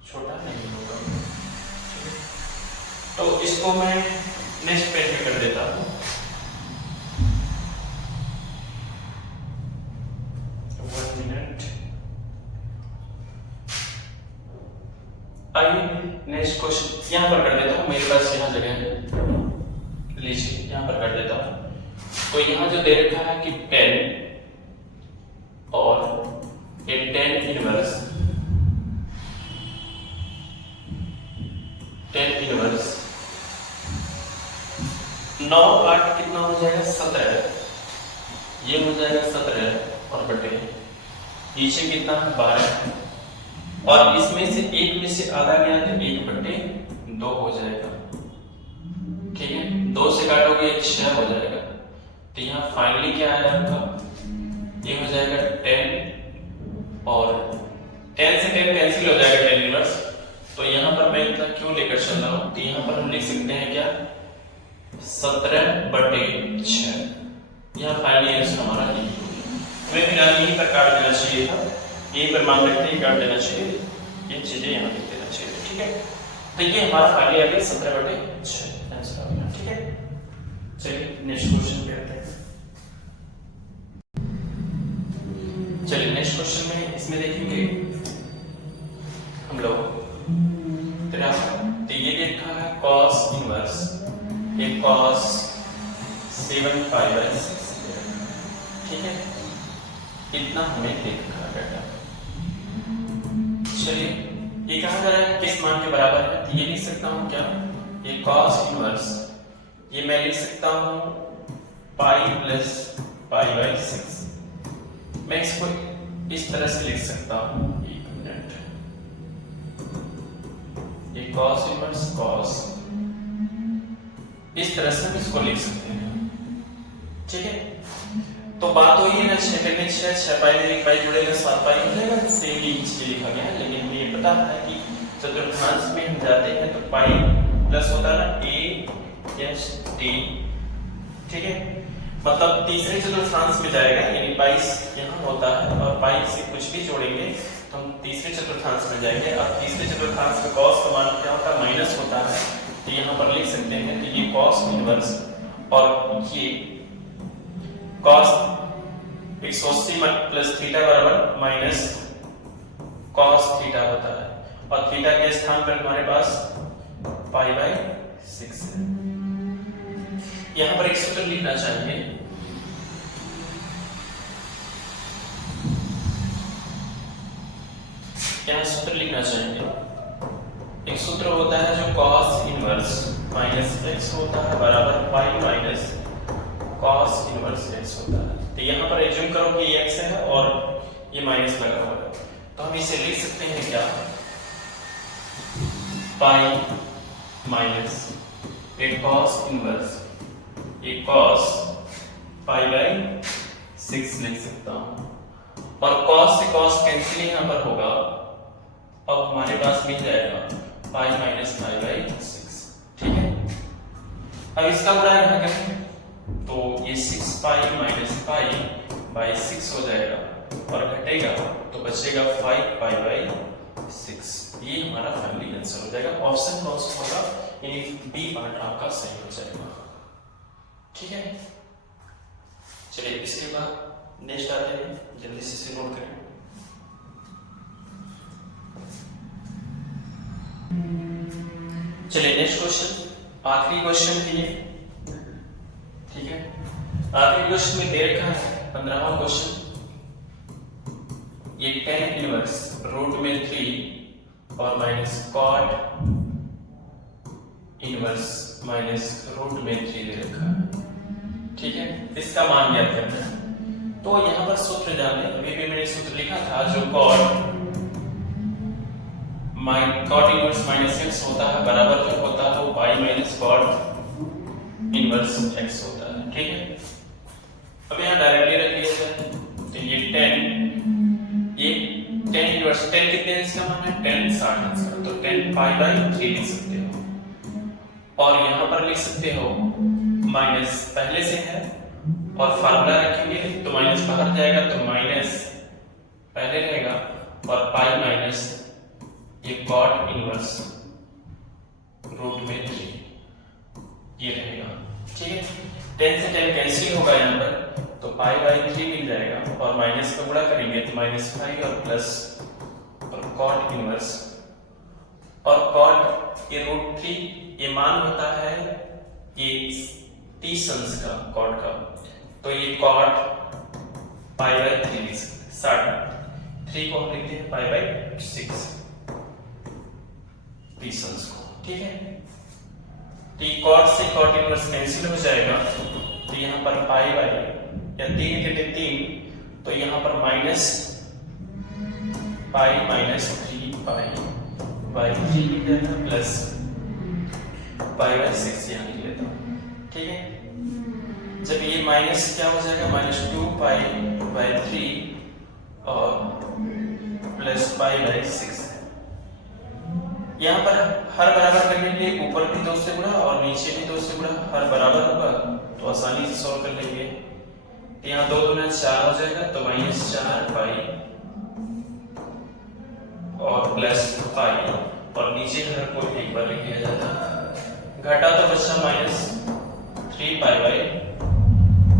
छोटा नहीं होगा तो इसको मैं नेक्स्ट पेज में कर देता हूं। आइए नेक्स्ट क्वेश्चन यहां पर कर देता हूं, मेरे पास यहां जगह है, लीजिए यहां पर कर देता हूं। तो यहां जो दे रखा है कि 10 और ये tan इनवर्स 9 8 कितना हो जाएगा 17, ये हो जाएगा 17 और बटे नीचे कितना 12 और इसमें से एक में से आधा गया तो 1/2 हो जाएगा। ठीक है, 2 से काटोगे 6 हो जाएगा। तो यहाँ फाइनली क्या आया आपका, ये हो जाएगा 10 और 10 से 10 कैंसिल हो जाएगा tan इनवर्स। तो यहाँ पर मैं इतना क्यों लेकर चल रहा हूँ, तो यहाँ पर हम लिख सकते हैं क्या 17/6। यहाँ फाइनली आंसर हमारा ये हो गया। हमें फिलहाल यहीं पर काट देना चाहिए था, यहीं पर मान रखते ही काट देना चाहिए, ये चीजें यहाँ लिख देना चाहिए। ठीक है, तो ये हमारा फाइनली आ गया 17/6 आंसर आ गया। ठीक है, चलिए नेक्स्ट क्वेश्चन पे आते हैं। चलिए नेक्स्ट क्वेश्चन में इसमें देखेंगे हम लोग तेरा, तो ये लिखा है cos इनवर्स ये cos 7π/6। ठीक है, इतना हमें देखना है। चलिए ये कहा जा रहा है किस मान के बराबर है, तो ये लिख सकता हूं क्या, ये cos इनवर्स ये मैं लिख सकता हूं π+π/6। मैं इसको इस तरह से लिख सकता हूं, एक मिनट, ये cos इनवर्स cos इस तरह से हम इसको लिख सकते हैं। ठीक है, तो बात तो ये ना 6 करने 6 पाई में 1 पाई जुड़ेगा 7 पाई हो जाएगा, सेम ही चीज लिखा गया है। लेकिन हमें ये पता है कि चतुर्थांश में हम जाते हैं तो पाई प्लस होता है ना a s t। ठीक है, मतलब तीसरे चतुर्थांश में जाएगा, यानी पाई यहाँ होता है और पाई से कुछ भी जोड़ेंगे तो हम तीसरे चतुर्थांश में जाएंगे। अब तीसरे चतुर्थांश में cos का मान क्या होता है, माइनस होता है। तो यहाँ पर लिख सकते हैं कि ये cos इनवर्स और ये cos 180 प्लस थीटा बराबर माइनस cos थीटा होता है और थीटा के स्थान पर हमारे पास π/6 है। यहां पर एक सूत्र लिखना चाहिए, यहां सूत्र लिखना चाहिए। एक सूत्र होता है जो cos इनवर्स माइनस x होता है बराबर pi minus cos inverse x होता है। तो यहाँ पर एज्यूम करो कि x है और ये माइनस लगा हुआ है, तो हम इसे लिख सकते हैं क्या, पाई माइनस ए कॉस इनवर्स, ये कॉस पाई बाई 6 लिख सकता हूं, और कॉस से कॉस कैंसिल यहां पर होगा, अब हमारे पास मिल जाएगा पाई माइनस पाई बाई 6। ठीक है, अब इसका गुणा यहां करें तो ये 6 पाई माइनस पाई बाई 6 हो जाएगा, और घटेगा तो बचेगा 5 पाई बाई 6। ये हमारा फाइनली आंसर हो जाएगा। ऑप्शन कौन सा होगा, यानी बी पार्ट आपका सही हो जाएगा। ठीक है, चलिए इसके बाद नेक्स्ट आते हैं, जल्दी से इसे नोट करें। चलिए नेक्स्ट क्वेश्चन, आखिरी क्वेश्चन है ये। ठीक है, आखिरी क्वेश्चन में दे रखा है 15वां क्वेश्चन, ये tan इनवर्स रूट में 3 और minus cot inverse minus root में 3 दे रखा है। ठीक है, इसका मान ज्ञात करना है, तो यहां पर सूत्र जाने, अभी भी मैंने सूत्र लिखा था, जो कॉट इनवर्स माइनस x होता है बराबर जो होता है वो pi minus cot inverse x होता है। ठीक है, अब यहाँ डायरेक्टली रख लिया जाए, तो ये 10 इनवर्स 10 कितने है, इसका मान है 10 60, तो 10 पाई बाई 3 लिख सकते हो, और यहाँ पर लिख सकते हो माइनस पहले से है, और फार्मूला रखेंगे तो माइनस बाहर जाएगा, तो माइनस पहले रहेगा, और पाई माइनस ये कॉट इनवर्स रूट में 3 ये रहेगा। ठीक है, 10 से 10 कैंसिल होगा यहाँ पर, तो पाई बाई 3 मिल जाएगा, और माइनस का गुणा करेंगे तो माइनस 5 और प्लस और कॉट इनवर्स, और कॉट ये रूट 3 ये मान होता है ये 30 अंश का कॉट का, तो ये कॉट पाई बाई 3 लिख सकते हैं, 3 को हम लिखते हैं पाई बाई 6 30 अंश को। ठीक है, तो ये कॉट से कॉट इनवर्स कैंसिल हो जाएगा, तो यहाँ पर पाई बाई या 3 के 3, तो यहाँ पर minus pi minus 3 pi by 3 लिख देना, प्लस पाई बाई 6 यहाँ लिख लेता हूँ। ठीक है, जब ये माइनस क्या हो जाएगा, माइनस 2 पाई बाई 3 और प्लस पाई बाई 6। यहाँ पर हर बराबर करने के लिए ऊपर भी 2 से गुणा और नीचे भी 2 से गुणा, हर बराबर होगा तो आसानी से सॉल्व कर लेंगे। यहाँ 2 दूना 4 हो जाएगा, तो माइनस 4 पाई और प्लस पाई, और नीचे हर को एक बार लिख दिया जाता है, घटा तो बचा माइनस 3 पाई बाई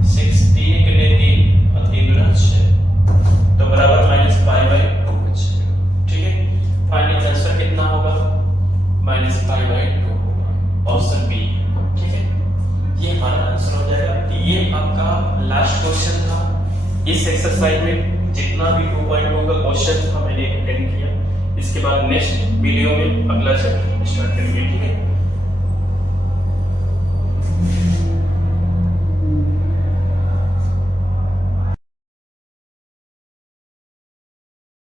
6, 3 के लिए 3 और 3 दूना 6, तो बराबर माइनस पाई बाई 2 बचेगा। ठीक है, फाइनली आंसर कितना होगा, माइनस पाई बाई 2 होगा, ऑप्शन बी। ठीक है, ये हमारा आंसर हो जाएगा। ये आपका लास्ट क्वेश्चन था इस एक्सरसाइज में, जितना भी 2.2 का क्वेश्चन था मैंने अटेंड किया। इसके बाद नेक्स्ट वीडियो में अगला चैप्टर स्टार्ट करेंगे।